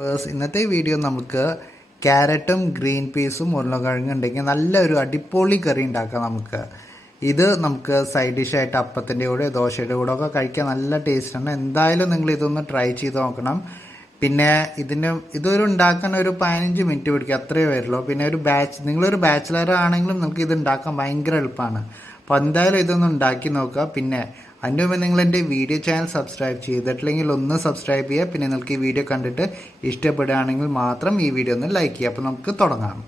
Verse ഇന്നത്തെ video നമുക്ക് ക്യാരറ്റും ഗ്രീൻ പീസും ഉരുളക്കിഴങ്ങും ഉണ്ടെങ്കിൽ നല്ലൊരു അടിപൊളി കറി ഉണ്ടാക്കാം നമുക്ക്. ഇത് നമുക്ക് സൈഡ് ഡിഷായിട്ട് അപ്പത്തിന്റെ കൂടെ ദോശയുടെ കൂടെ ഒക്കെ കഴിക്കാൻ നല്ല ടേസ്റ്റാണ് എന്തായാലും നിങ്ങൾ ഇതൊന്ന് ട്രൈ ചെയ്ത് നോക്കണം. പിന്നെ ഇതിന് ഇതൊരു ഉണ്ടാക്കാൻ ഒരു പതിനഞ്ച് മിനിറ്റ് പിടിക്കും അത്രയേ വരുള്ളൂ. പിന്നെ ഒരു ബാച്ച് നിങ്ങളൊരു ബാച്ചിലർ ആണെങ്കിലും നിങ്ങൾക്ക് ഇത് ഉണ്ടാക്കാൻ ഭയങ്കര എളുപ്പമാണ്. അപ്പോൾ എന്തായാലും ഇതൊന്ന് ഉണ്ടാക്കി നോക്കുക. പിന്നെ അതിന്റെ നിങ്ങൾ എന്റെ വീഡിയോ ചാനൽ സബ്സ്ക്രൈബ് ചെയ്തിട്ടില്ലെങ്കിൽ ഒന്ന് സബ്സ്ക്രൈബ് ചെയ്യുക. പിന്നെ നിങ്ങൾക്ക് ഈ വീഡിയോ കണ്ടിട്ട് ഇഷ്ടപ്പെടുകയാണെങ്കിൽ മാത്രം ഈ വീഡിയോ ഒന്ന് ലൈക്ക് ചെയ്യുക. അപ്പോൾ നമുക്ക് തുടങ്ങാം.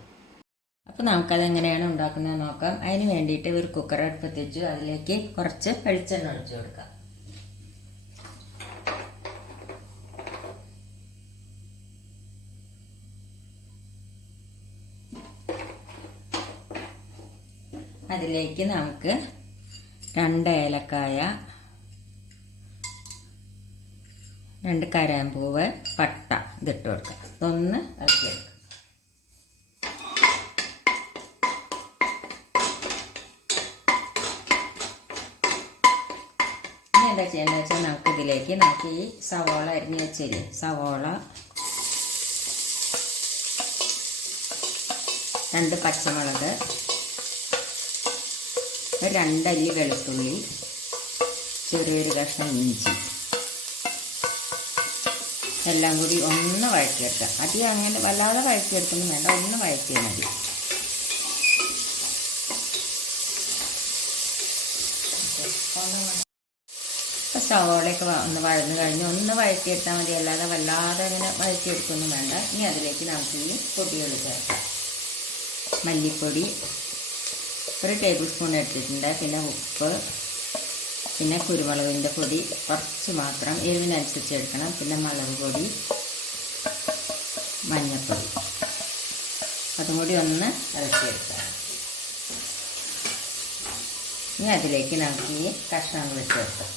അപ്പോൾ നമുക്കത് എങ്ങനെയാണ് ഉണ്ടാക്കുന്നത് നോക്കാം. അതിന് വേണ്ടിയിട്ട് ഒരു കുക്കർ അടുപ്പത്തിച്ചു അതിലേക്ക് കുറച്ച് വെളിച്ചെണ്ണ ഒഴിച്ചു കൊടുക്കാം. അതിലേക്ക് നമുക്ക് രണ്ട് ഏലക്കായ രണ്ട് കരാമ്പൂവ് പട്ട ഇതിട്ട് കൊടുക്കുക ഇതൊന്ന് ഇറക്കി ഇനി എന്താ ചെയ്യുന്നത് വെച്ചാൽ നമുക്ക് ഇതിലേക്ക് നമുക്ക് ഈ സവോള അരിഞ്ഞ് വെച്ചില്ലേ സവോള രണ്ട് പച്ചമുളക് രണ്ടല്ലി വെളുത്തുള്ളി ചെറിയൊരു കഷ്ണം ഇഞ്ചി. എല്ലാം കൂടി ഒന്ന് വഴറ്റിയെടുക്കാം അധികം അങ്ങനെ വല്ലാതെ വഴറ്റിയെടുക്കുന്നു വേണ്ട ഒന്ന് വഴറ്റിയാൽ മതി. സവോളയൊക്കെ ഒന്ന് വഴന്ന് കഴിഞ്ഞ് ഒന്ന് വഴറ്റിയെടുത്താൽ മതി. അല്ലാതെ വല്ലാതെ അങ്ങനെ വഴറ്റിയെടുക്കൊന്നും വേണ്ട. ഇനി അതിലേക്ക് നമുക്ക് ഈ പൊടികൾ ചേർക്കാം. മല്ലിപ്പൊടി ഒരു ടേബിൾ സ്പൂൺ എടുത്തിട്ടുണ്ട്. പിന്നെ ഉപ്പ് പിന്നെ കുരുമുളകിന്റെ പൊടി കുറച്ച് മാത്രം എരിവിനനുസരിച്ച് എടുക്കണം. പിന്നെ മുളക് പൊടി മഞ്ഞൾപ്പൊടി അതും കൂടി ഒന്ന് ഇളക്കിയെടുക്കാം. ഇനി അതിലേക്ക് നമുക്ക് ഈ കഷ്ണങ്ങൾ വെച്ചെടുക്കാം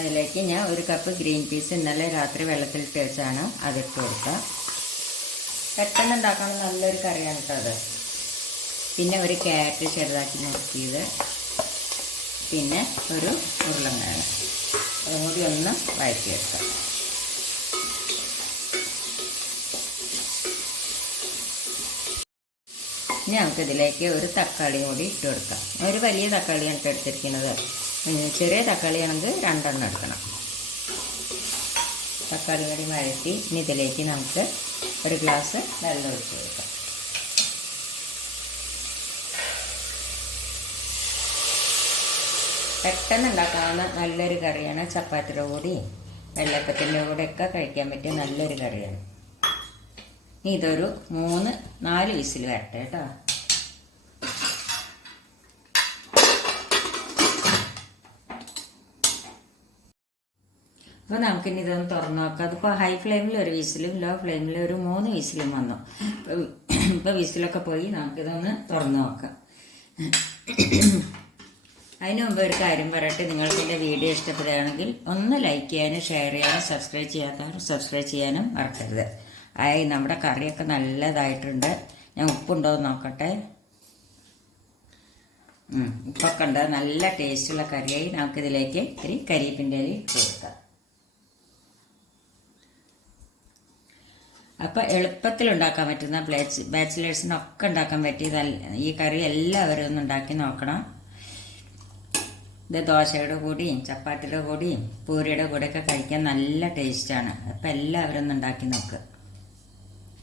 അതിലേക്ക് ഞാൻ ഒരു കപ്പ് ഗ്രീൻ പീസ് ഇന്നലെ രാത്രി വെള്ളത്തിലിട്ട് വെച്ചാണ് അതിട്ട് കൊടുക്കുക. പെട്ടെന്ന് ഉണ്ടാക്കണം നല്ലൊരു കറിയാണ് കേട്ടോ അത്. പിന്നെ ഒരു ക്യാരറ്റ് ചെറുതാക്കി നുറുക്കിയത്. പിന്നെ ഒരു ഉരുളങ്കിഴങ്ങ് അതും കൂടി ഒന്ന് വഴറ്റിയെടുക്കാം. ഇനി നമുക്കിതിലേക്ക് ഒരു തക്കാളി കൂടി ഇട്ട് കൊടുക്കാം. ഒരു വലിയ തക്കാളിയാണ് ഇട്ട് എടുത്തിരിക്കുന്നത്. ചെറിയ തക്കാളിയാണെങ്കിൽ രണ്ടെണ്ണം എടുക്കണം. തക്കാളി കൂടി വഴറ്റി ഇനി ഇതിലേക്ക് നമുക്ക് ഒരു ഗ്ലാസ് വെള്ളം ഒഴിച്ച് കൊടുക്കാം. പെട്ടെന്ന് ഉണ്ടാക്കാവുന്ന നല്ലൊരു കറിയാണ് ചപ്പാത്തിയുടെ കൂടി വെള്ളപ്പത്തിന്റെ കൂടെ ഒക്കെ കഴിക്കാൻ പറ്റിയ നല്ലൊരു കറിയാണ്. ഇനി ഇതൊരു മൂന്ന് നാല് വിസിൽ വരട്ടെ കേട്ടോ. അപ്പോൾ നമുക്കിനി ഇതൊന്ന് തുറന്ന് നോക്കാം. അതിപ്പോൾ ഹൈ ഫ്ലെയിമിൽ ഒരു വിസിലും ലോ ഫ്ലെയിമിൽ ഒരു മൂന്ന് വിസിലും വന്നു. ഇപ്പോൾ വിസിലൊക്കെ പോയി നമുക്കിതൊന്ന് തുറന്ന് നോക്കാം. അതിന് മുമ്പ് ഒരു കാര്യം പറയട്ടെ നിങ്ങൾക്ക് എന്റെ വീഡിയോ ഇഷ്ടപ്പെടുകയാണെങ്കിൽ ഒന്ന് ലൈക്ക് ചെയ്യാനും ഷെയർ ചെയ്യാനും സബ്സ്ക്രൈബ് ചെയ്യാത്തവർ സബ്സ്ക്രൈബ് ചെയ്യാനും മറക്കരുത്. ആയി നമ്മുടെ കറിയൊക്കെ നല്ലതായിട്ടുണ്ട്. ഞാൻ ഉപ്പുണ്ടോ എന്ന് നോക്കട്ടെ. ഉപ്പൊക്കെ ഉണ്ട്. നല്ല ടേസ്റ്റുള്ള കറിയായി നമുക്കിതിലേക്ക് ഇത്തിരി കരിയപ്പിന്റെ അരി കൊടുക്കാം അപ്പോൾ എളുപ്പത്തിൽ ഉണ്ടാക്കാൻ പറ്റുന്ന ബ്ലാച്ച് ബാച്ചിലേഴ്സിനൊക്കെ ഉണ്ടാക്കാൻ പറ്റിയ ഈ കറി എല്ലാവരും ഒന്ന് ഉണ്ടാക്കി നോക്കണം. ഇത് ദോശയുടെ കൂടിയും ചപ്പാത്തിയുടെ കൂടിയും പൂരിയുടെ കൂടെയൊക്കെ കഴിക്കാൻ നല്ല ടേസ്റ്റാണ് അപ്പം എല്ലാവരും ഒന്ന് ഉണ്ടാക്കി നോക്കുക